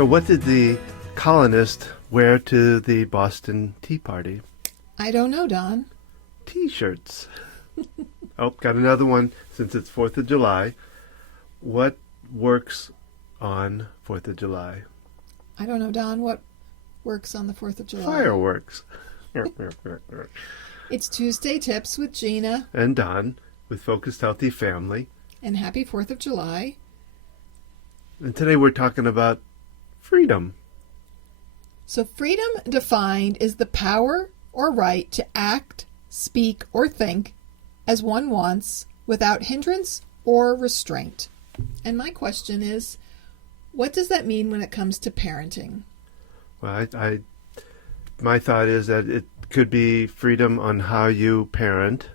So what did the colonists wear to the Boston Tea Party? I don't know, Don. T-shirts. Oh, got another one since it's 4th of July. What works on 4th of July? I don't know, Don. What works on the 4th of July? Fireworks. It's Tuesday Tips with Gina and Don with Focused Healthy Family. and happy 4th of July. And today we're talking about freedom. So freedom defined is the power or right to act, speak, or think as one wants without hindrance or restraint. And my question is, what does that mean when it comes to parenting? Well, my thought is that it could be freedom on how you parent.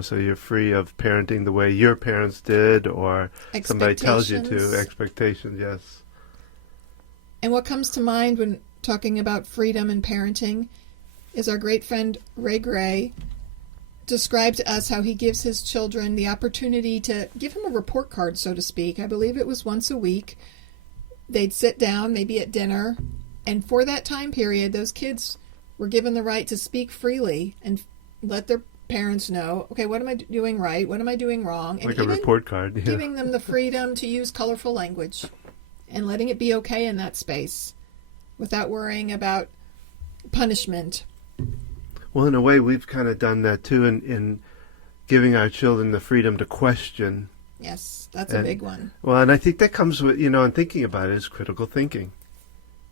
So you're free of parenting the way your parents did, or somebody tells you to. Expectations, yes. And what comes to mind when talking about freedom and parenting is our great friend Ray Gray described to us how he gives his children the opportunity to give him a report card, so to speak. I believe it was once a week. They'd sit down, maybe at dinner, and for that time period, those kids were given the right to speak freely and let their parents know, okay, what am I doing right? What am I doing wrong? And like a report card. Yeah. Giving them the freedom to use colorful language and letting it be okay in that space without worrying about punishment. Well, in a way, we've kind of done that too in giving our children the freedom to question. Yes, that's a big one. Well, and I think that comes with, and thinking about it is critical thinking.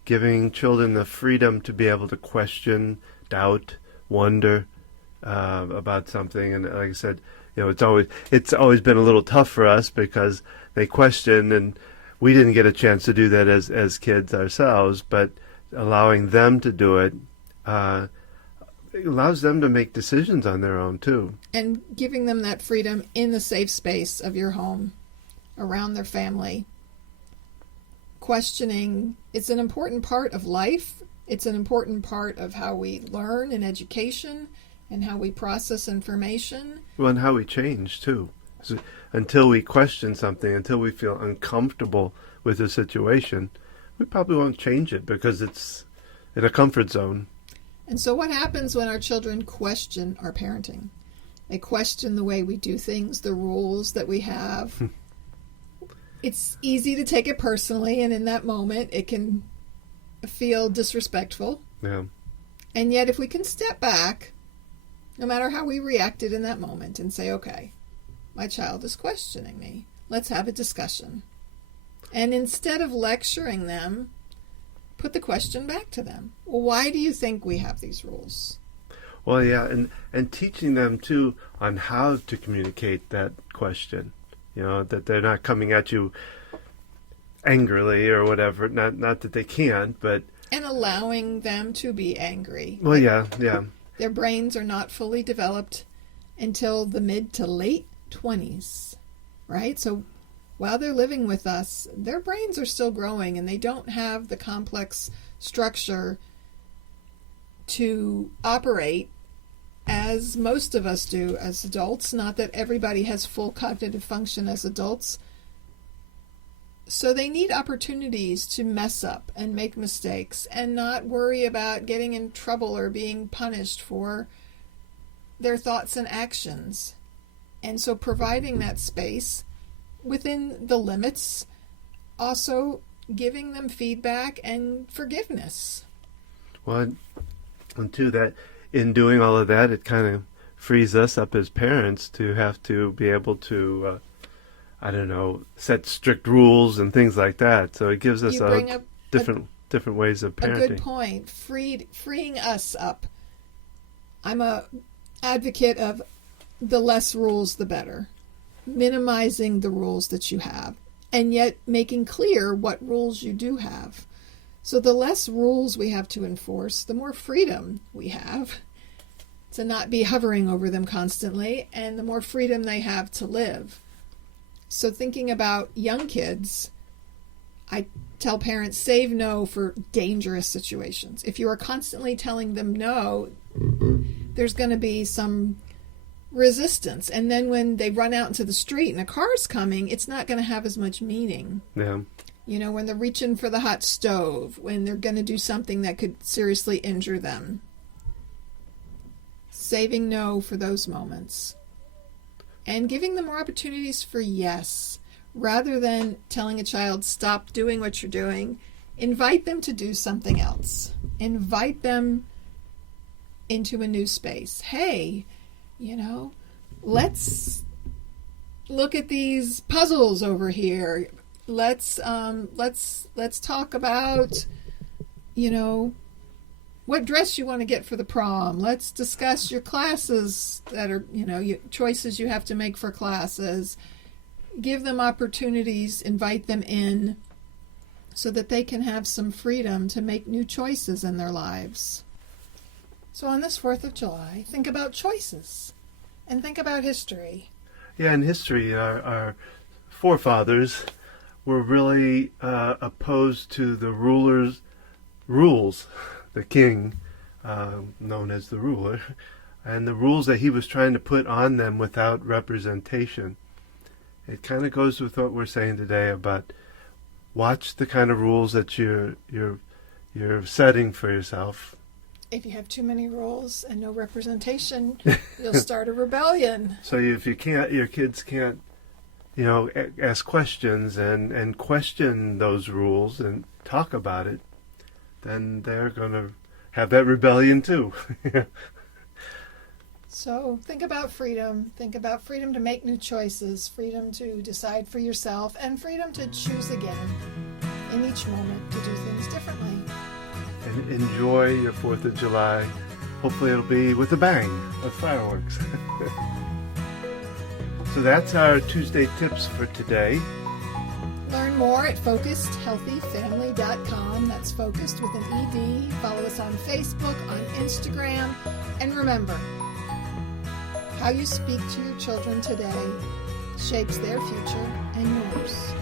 Giving children the freedom to be able to question, doubt, wonder about something. And like I said, it's always been a little tough for us because they question, and we didn't get a chance to do that as kids ourselves, but allowing them to do it, it allows them to make decisions on their own too. And giving them that freedom in the safe space of your home, around their family. Questioning, it's an important part of life. It's an important part of how we learn in education and how we process information. Well, and how we change too. So until we question something, until we feel uncomfortable with the situation, we probably won't change it because it's in a comfort zone. And so what happens when our children question our parenting? They question the way we do things, the rules that we have. It's easy to take it personally, and in that moment it can feel disrespectful. Yeah. And yet if we can step back, no matter how we reacted in that moment, and say, okay, my child is questioning me. Let's have a discussion. And instead of lecturing them, put the question back to them. Well, why do you think we have these rules? Well, yeah, and teaching them, too, on how to communicate that question. That they're not coming at you angrily or whatever. Not that they can't, but... And allowing them to be angry. Well, yeah. Their brains are not fully developed until the mid to late 20s, right? So while they're living with us, their brains are still growing and they don't have the complex structure to operate as most of us do as adults. Not that everybody has full cognitive function as adults. So they need opportunities to mess up and make mistakes and not worry about getting in trouble or being punished for their thoughts and actions. And so providing that space within the limits, also giving them feedback and forgiveness. Well, and too, that in doing all of that, it kind of frees us up as parents to have to be able to set strict rules and things like that. So it gives us different ways of parenting. A good point. Freeing us up. I'm a advocate of the less rules, the better. Minimizing the rules that you have, and yet making clear what rules you do have. So the less rules we have to enforce, the more freedom we have to not be hovering over them constantly, and the more freedom they have to live. So thinking about young kids, I tell parents, save no for dangerous situations. If you are constantly telling them no, there's going to be some resistance. And then when they run out into the street and a car's coming, it's not going to have as much meaning. Yeah. When they're reaching for the hot stove, when they're going to do something that could seriously injure them. Saving no for those moments. And giving them more opportunities for yes. Rather than telling a child, stop doing what you're doing, invite them to do something else. Invite them into a new space. Hey, let's look at these puzzles over here. Let's talk about, what dress you want to get for the prom. Let's discuss your classes that are, choices you have to make for classes. Give them opportunities, invite them in so that they can have some freedom to make new choices in their lives. So on this 4th of July, think about choices and think about history. Yeah, in history, our forefathers were really opposed to the rules, the king, known as the ruler, and the rules that he was trying to put on them without representation. It kind of goes with what we're saying today about watch the kind of rules that you're setting for yourself. If you have too many rules and no representation, you'll start a rebellion. So if your kids can't, ask questions and question those rules and talk about it, then they're going to have that rebellion too. So think about freedom. Think about freedom to make new choices, freedom to decide for yourself, and freedom to choose again in each moment to do things differently. And enjoy your 4th of July. Hopefully it'll be with a bang of fireworks. So that's our Tuesday tips for today. Learn more at FocusedHealthyFamily.com. That's focused with an ED. Follow us on Facebook, on Instagram. And remember, how you speak to your children today shapes their future and yours.